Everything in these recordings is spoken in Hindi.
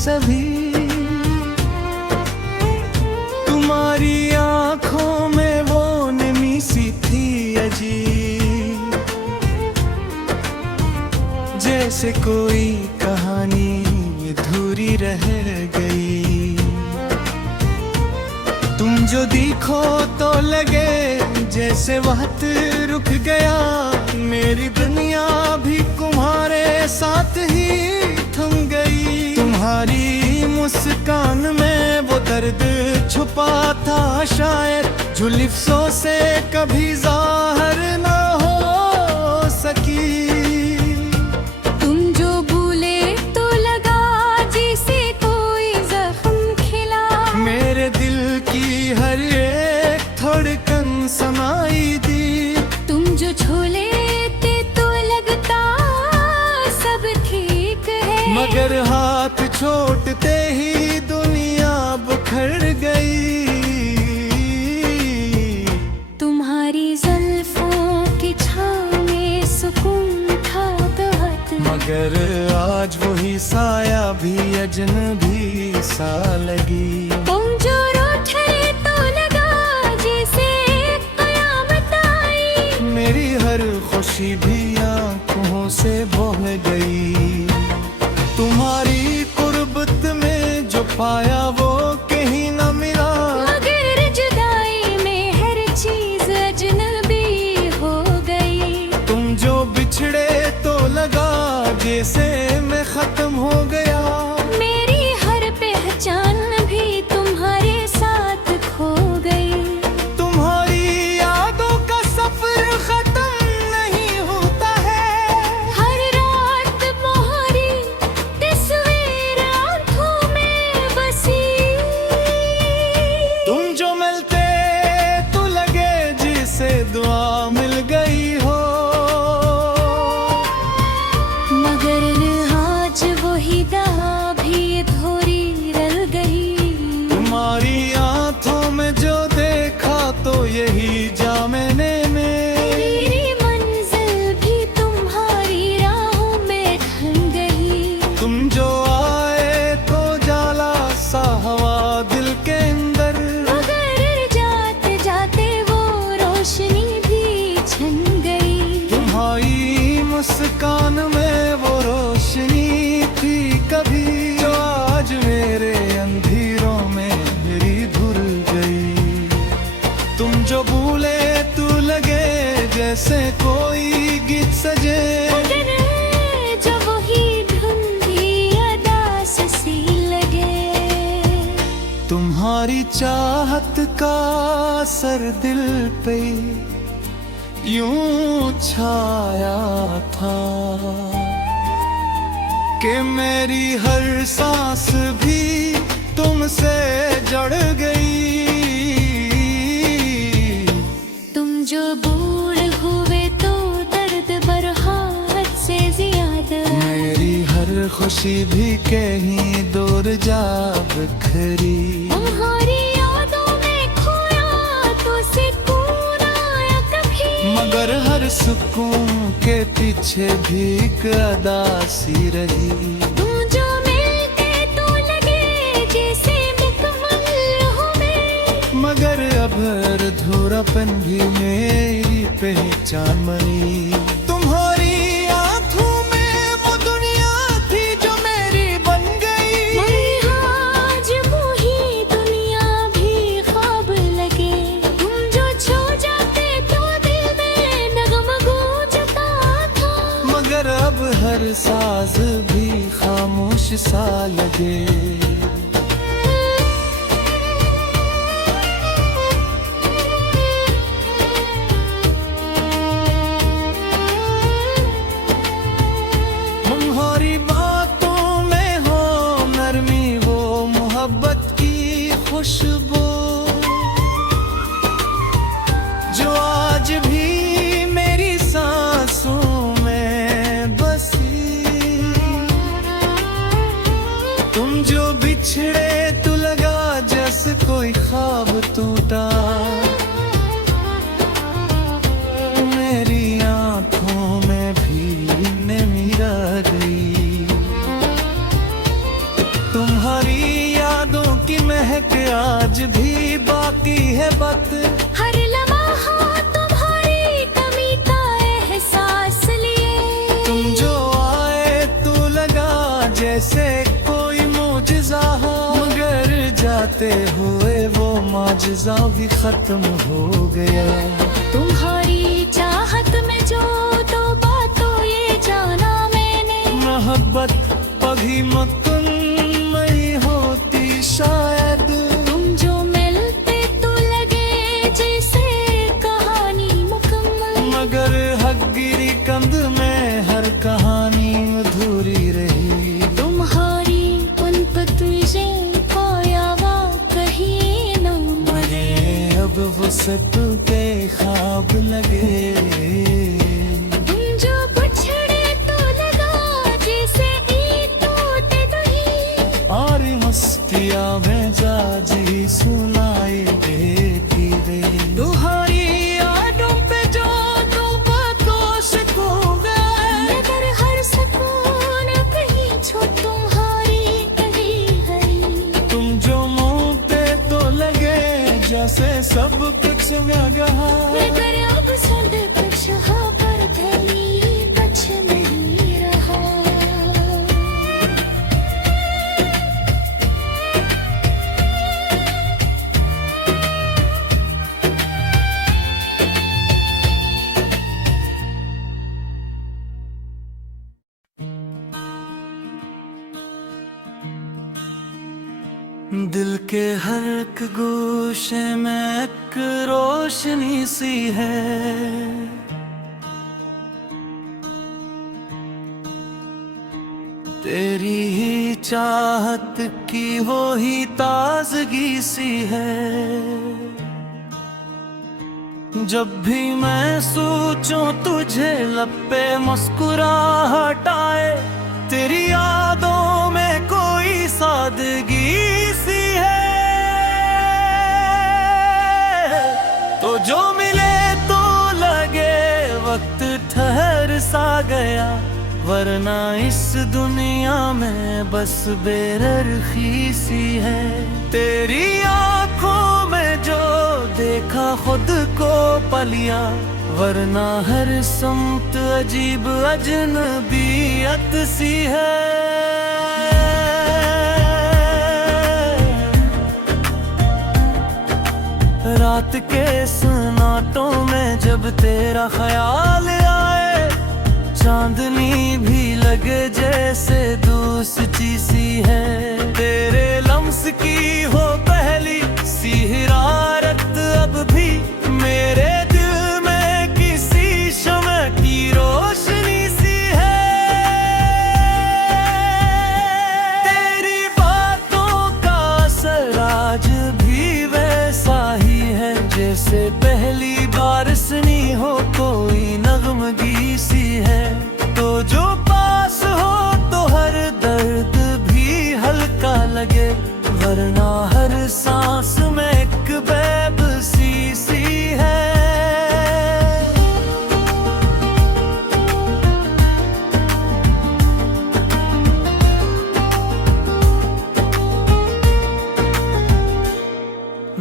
सभी। तुम्हारी आंखों में वो नमी सी थी अजीब, जैसे कोई कहानी अधूरी रह गई। तुम जो दिखो तो लगे जैसे वक्त रुक गया, मेरी दुनिया भी तुम्हारे साथ ही थम गई। तुम्हारी मुस्कान में वो दर्द छुपा था शायद, जो लिफ्ज़ों से कभी ज़ाहिर न हो सकी। तुम जो भूले तो लगा जैसे कोई जख्म खिला, मेरे दिल की हर एक धड़कन समाई दी। तुम जो छू लेते तो लगता सब ठीक है, मगर हाथ छोड़ते ही दुनिया बिखर गई। तुम्हारी जुल्फों की छाँव में सुकून था बहुत, मगर आज वही साया भी अजनबी सा लगी। तुम जो रूठे तो लगा जैसे कयामत आई, मेरी हर खुशी भी आंखों से बह गई। तुम्हारी कुर्बत में जो पाया वो कहीं न मिला, मगर जुदाई में हर चीज अजनबी हो गई। तुम जो बिछड़े तो लगा जैसे मैं खत्म हो गया। मेरी हर पहचान भी तुम्हारे साथ खो गई। तुम्हारी यादों का सफर खत्म नहीं होता है, हर रात तुम्हारी तस्वीर आंखों में बसी। तुम जो मिलते तो लगे जिसे दुआ मिल गई हो, मगर आज वही दवा भी थोड़ी रह गई। तुम्हारी आंखों में जो देखा तो यही जा मैंने मेरी मंजिल भी तुम्हारी राहों में ढल गई। तुम जो आए तो जाला सा हवा दिल के अंदर, मगर जाते जाते वो रोशनी भी छन गई। तुम्हारी मुस्कान में वो रोशनी थी कभी, जो आज मेरे अंधेरों में मेरी धुल गई। तुम जो भूले तू लगे जैसे कोई गीत सजे, मगर जो वही धुंधली अदास सी लगे। तुम्हारी चाहत का असर दिल पे यूं छाया था कि मेरी हर सांस भी तुमसे जड़ गई। तुम जो बूढ़ हुए तो दर्द बरहात से ज्यादा, मेरी हर खुशी भी कहीं दूर जा बिखरी। तुम्हारी यादों में खोया तो सुकून आया कभी, मगर हर सुकून के पीछे भी एक अदा सी रही। तुम जो मिलते तो लगे जैसे मुकम्मल हूँ मैं, मगर अब अधूरापन भी मेरी पहचान बनी। तुम्हारी आंखों में वो दुनिया थी जो मेरी बन गई, मगर आज वही दुनिया भी ख्वाब लगे। तुम जो छू जाते तो दिल में नगमा गूंजता था, मगर अब हर साज भी खामोश सा लगे। तुम्हारी बातों में हो नरमी, हो मोहब्बत की खुशबू, जो आज भी मेरी सांसों में बसी। तुम जो बिछड़े मुआजिजा भी खत्म हो गया। तुम्हारी चाहत में जो दो बातों ये जाना मैंने, मोहब्बत कभी मक्कन नहीं होती शायद। तुम जो मिलते तो लगे जैसे कहानी मुकम्मल, मगर हकगिरी कंद में हर कहानी अधूरी रही। तुम्हारी उन पतुझें पायावा कहीं न मरे, अब वसत के ख्वाब लगे। तुम जो बिछड़े तो लगा जैसे ईद टूटे दही, और मस्तिया में जाजी सुनाई देती रे। तुम्हारी यादों पे जो दो बातों से खो गए, मगर हर सुकून कहीं छो तुम्हारी कहीं हरी। तुम जो मुंह पे तो लगे जैसे सब कुछ गया। मगर अब सब कुछ हो कर धनी कुछ नहीं रहा। दिल के हर एक गोशे में एक रोशनी सी है। तेरी ही चाहत की वो ही ताजगी सी है। जब भी मैं सोचूं तुझे लब पे मुस्कुराहट आए, तेरी यादों में कोई सादगी सी है। तो जो मिले तो लगे वक्त ठहर सा गया, वरना इस दुनिया में बस बेरखी सी है। तेरी आंखों में जो देखा खुद को पलिया, वरना हर समत अजीब अजनबियत सी है। रात के सन्नाटों में जब तेरा ख्याल आए, चांदनी भी लगे जैसे दूसरी सी है। तेरे लम्स की हो पहली सी हिरारत अब भी मेरे दिल में किसी शम्अ की रोशनी सी है। तेरी बातों का असर आज भी वैसा ही है, जैसे पहली बार सुनी हो कोई नगमगी सी है। तो जो पास हो तो हर दर्द भी हल्का लगे, वरना हर सांस में एक बेबसी सी है।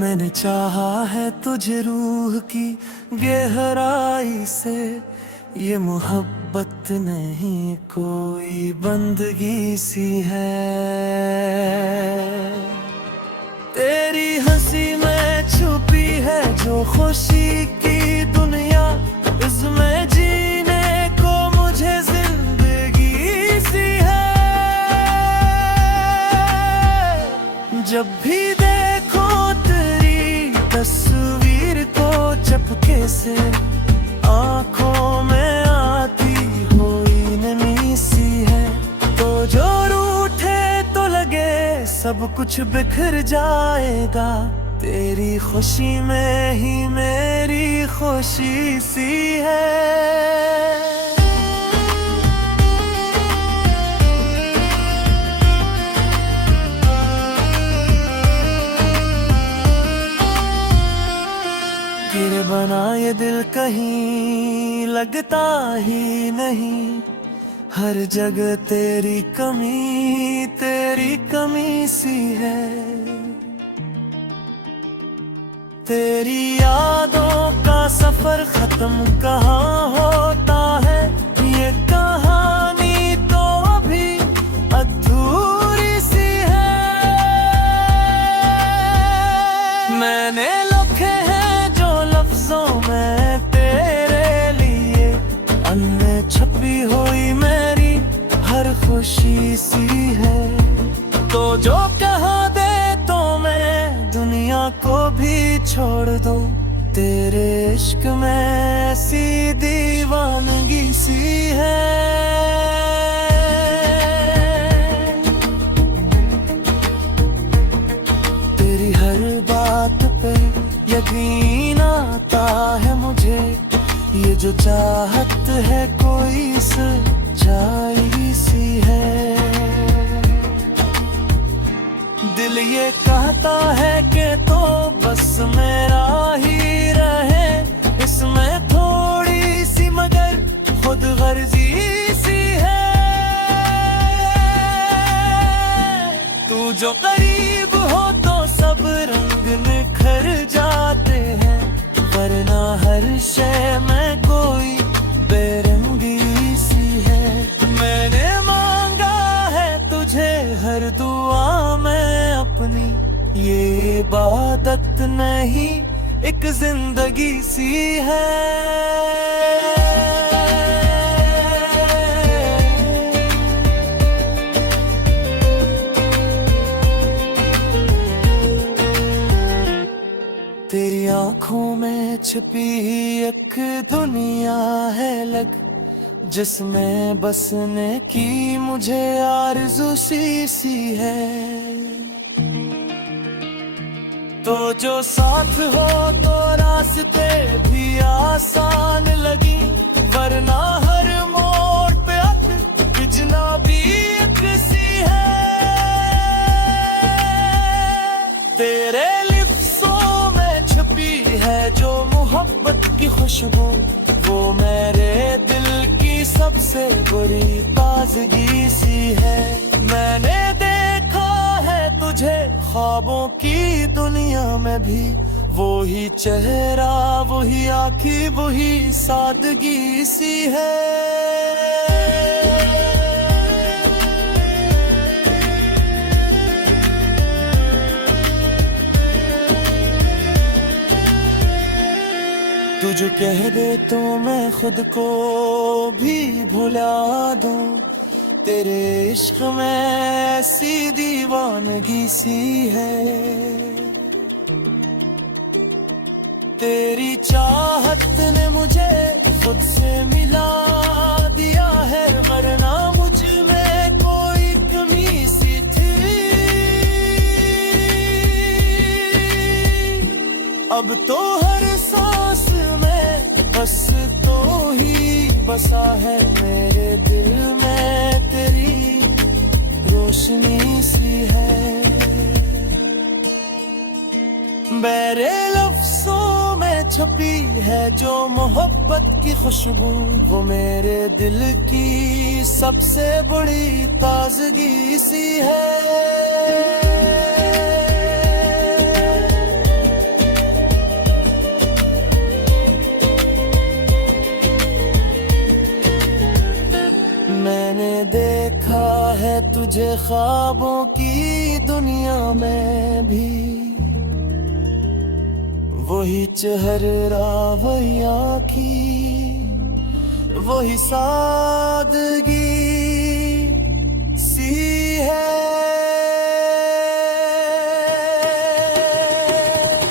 मैंने चाहा है तुझे रूह की गहराई से, ये मोहब्बत नहीं कोई बंदगी सी है। तेरी हंसी में छुपी है जो खुशी की दुनिया, इसमें जीने को मुझे जिंदगी सी है। जब भी देखो तेरी तस्वीर को चपके से, आंखों में आती हुई नमी सी है। तो जो रूठे तो लगे सब कुछ बिखर जाएगा, तेरी खुशी में ही मेरी खुशी सी है। गिर बना ये दिल कहीं लगता ही नहीं, हर जगह तेरी कमी सी है। तेरी यादों का सफर खत्म कहाँ होता है, ये कहानी तो अभी अधूरी सी है। मैंने खामोशी सी है। तो जो कह दे तो मैं दुनिया को भी छोड़ दूं, तेरे इश्क में ऐसी दीवानगी सी है। तेरी हर बात पे यकीन आता है मुझे, ये जो चाहत है कोई सच्चाई सी है। दिल ये कहता है कि तो बस मेरा ही रहे, इसमें थोड़ी सी मगर खुद गर्जी सी है। तू जो करीब हो तो सब रंग निखर जाते हैं, वरना हर शय में कोई बेरंगी सी है। मैंने मांगा है तुझे हर दुआ में अपनी, ये इबादत नहीं एक जिंदगी सी है। तेरी आंखों में छिपी एक दुनिया है लग, जिसमें बसने की मुझे आरज़ू सी है। तो जो साथ हो तो रास्ते भी आसान लगी, वरना हर मोड़ पे बिजना भी एक सी है। तेरे लिप्सों में छुपी है जो मोहब्बत की खुशबू, वो मेरे दिल की सबसे बुरी ताजगी सी है। मैंने देखा है तुझे ख्वाबों की दुनिया में भी, वो ही चेहरा वही आँखें वही सादगी सी है। तू जो कह दे तो मैं खुद को भी भुला दूं, तेरे इश्क में ऐसी दीवानगी सी है। तेरी चाहत ने मुझे खुद से मिला दिया है, वरना मुझ में कोई कमी सी थी। अब तो हर सांस में बस तो ही बसा है, मेरे दिल में तेरी रोशनी सी है। मेरे लफ्ज़ों में छुपी है जो मोहब्बत की खुशबू, वो मेरे दिल की सबसे बड़ी ताजगी सी है। मैंने देखा है तुझे ख्वाबों की दुनिया में भी, वही चेहरा वही आँखें वही सादगी सी है।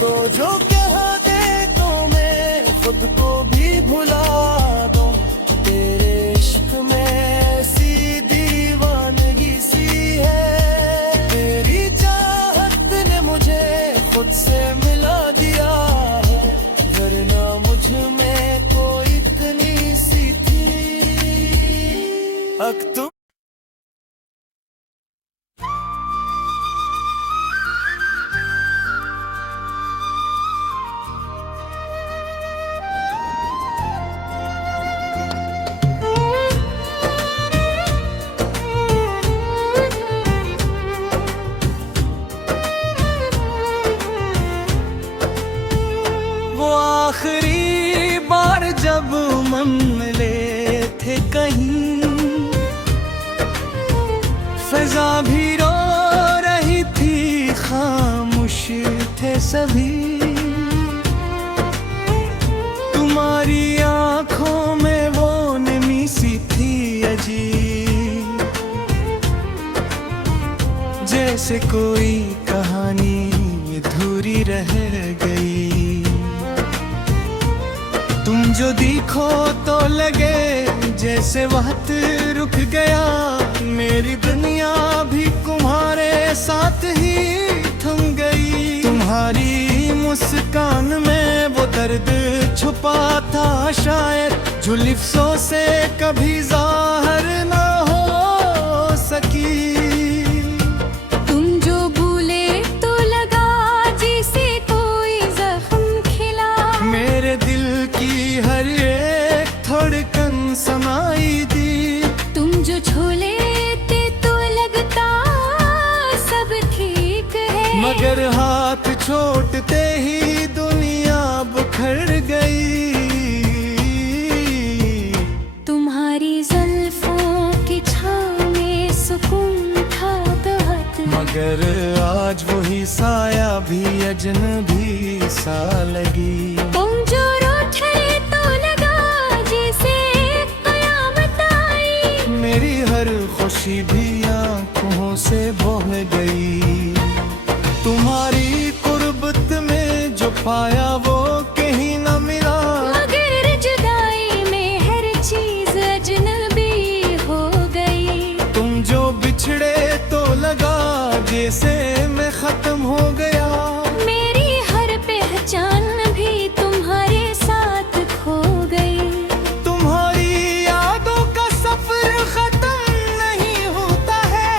तो जो कह दे तो मैं खुद को भी भुला दूं, तेरे इश्क में ऐसी दीवानगी सी है। तेरी चाहत ने मुझे खुद से मिला दिया है, वरना मुझ में कोई इतनी सी थी। तुम आखिरी बार जब मन मिले थे कहीं, फिजा भी रो रही थी, खामोश थे सभी। तुम्हारी आंखों में वो नमी सी थी अजीब, जैसे कोई कहानी अधूरी रह गई। तुम जो दिखो तो लगे जैसे वक्त रुक गया, मेरी दुनिया भी तुम्हारे साथ ही थम गई। तुम्हारी मुस्कान में वो दर्द छुपा था शायद, जो लिफ्ज़ों से कभी ज़ाहिर ना हो सकी। तुम जो भूले तो लगा जैसे कोई जख्म खिला, मेरे दिल की हर एक धड़कन समाई दी। तुम जो छू लेते तो लगता सब ठीक है, मगर हाथ छोड़ते ही दुनिया बिखर गई। तुम्हारी जुल्फों की छाँव में सुकून था बहुत, मगर आज वही साया भी अजनबी सा लगी। तुम जो रूठे तो लगा जैसे कयामत आई, मेरी हर खुशी भी आंखों से बह गई। तुम्हारी कुर्बत में जो पाया वो कहीं न मिला, मगर जुदाई में हर चीज अजनबी हो गई। तुम जो बिछड़े तो लगा जैसे मैं खत्म हो गया। मेरी हर पहचान भी तुम्हारे साथ खो गई। तुम्हारी यादों का सफर खत्म नहीं होता है,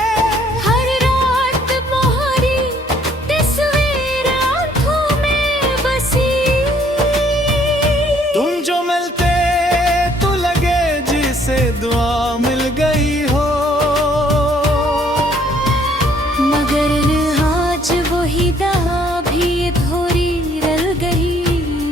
हर रात तुम्हारी तस्वीर आंखों में बसी। तुम जो मिलते तो लगे जिसे दुआ मिल गई हो, मगर आज वही दवा भी थोड़ी रल गई।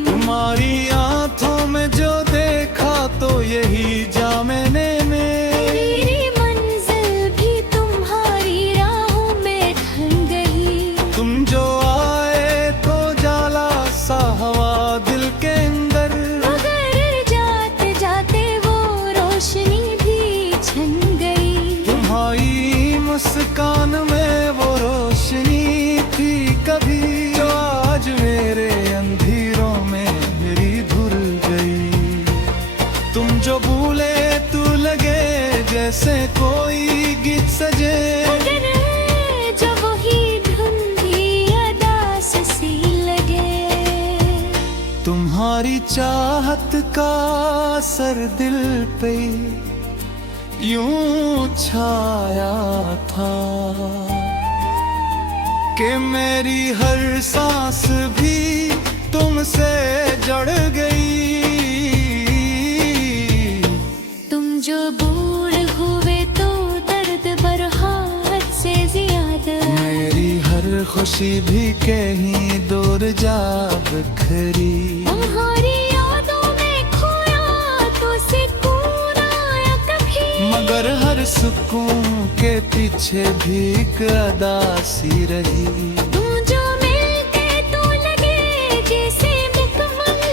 तुम्हारी आंखों में जो देखा तो यही जा मैंने मेरी मंजिल भी तुम्हारी राहों में ढल गई। तुम जो आए तो जाला सा हवा दिल के अंदर, मगर जाते जाते वो रोशनी भी छन गई। तुम्हारी मुस्कान में वो रोशनी थी कभी, जो आज मेरे अंधेरों में मेरी धुल गई। तुम जो भूले तू लगे जैसे कोई गीत सजे, मगर जो वही धुंधली अदास सी लगे। तुम्हारी चाहत का असर दिल पे यूं छाया था कि मेरी हर सांस भी तुमसे जड़ गई। तुम जो बूढ़ हुए तो दर्द बरहात से ज्यादा, मेरी हर खुशी भी कहीं दूर जा बिखरी। तुम्हारी यादों में खोया तो सुकून आया कभी, मगर हर सुकून के पीछे भी एक अदासी रही। तुम जो मिलते तो लगे जैसे मुकम्मल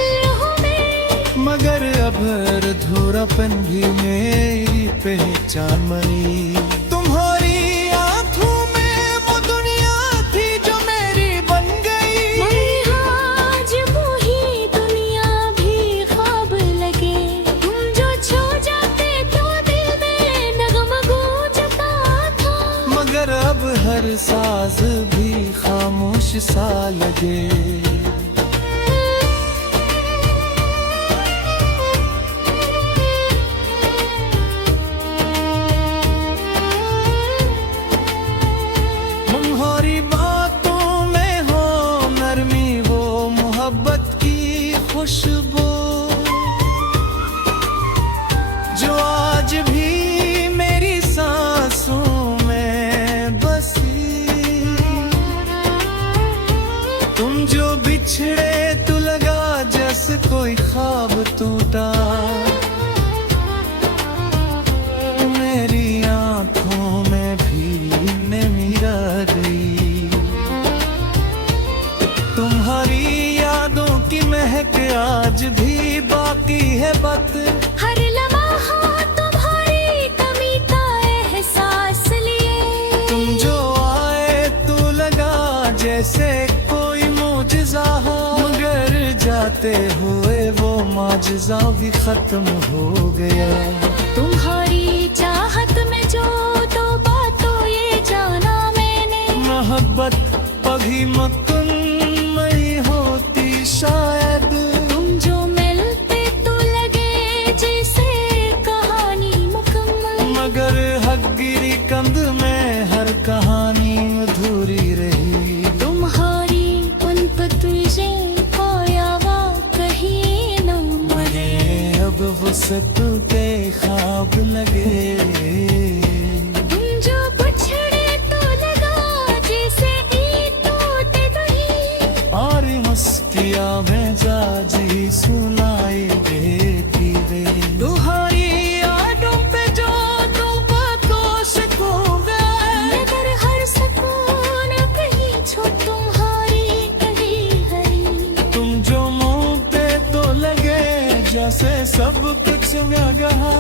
हूँ मैं, मगर अब अधूरापन भी मेरी पहचान बनी। तुम्हारी आंखों में वो दुनिया थी जो मेरी बन गई। मगर आज वही दुनिया भी ख्वाब लगे। तुम जो छू जाते तो दिल में नगमा गूंजता था, मगर अब हर साज भी खामोश सा लगे। तुम्हारी बातों में हो नरमी, वो मोहब्बत की खुशबू, जो आज भी मेरी सांसों में बसी। तुम जो बिछड़े तो लगा जैसे कोई ख्वाब टूटा, मेरी आंखों में भी नमी रह गई। तुम्हारी यादों की महक आज भी बाकी है बत, हर लम्हा तुम्हारी कमी का एहसास लिए। तुम जो आए हाफिजा भी खत्म हो गया। तुम्हारी चाहत में जो तो बातों ये जाना मैंने, मोहब्बत कभी मई होती शायद। तुम जो मिलते तो लगे जैसे कहानी मुकम्मल, मगर हकगिरी कंद में हर कहानी अधूरी रही। तुम्हारी उन पर तुझे खोया वा कहीं न मरे। अब वसत के ख्वाब लगे, तुम जो बिछड़े तो लगा जैसे ईद टूटे दही, और मस्तिया में जाजी सुनाई देती रे। तुम्हारी यादों पे जो तो बातों से खो गया, मगर हर सुकून कहीं छो तुम्हारी कहीं हरी। तुम जो मुंह पे तो लगे जैसे सब कुछ मैं गहा।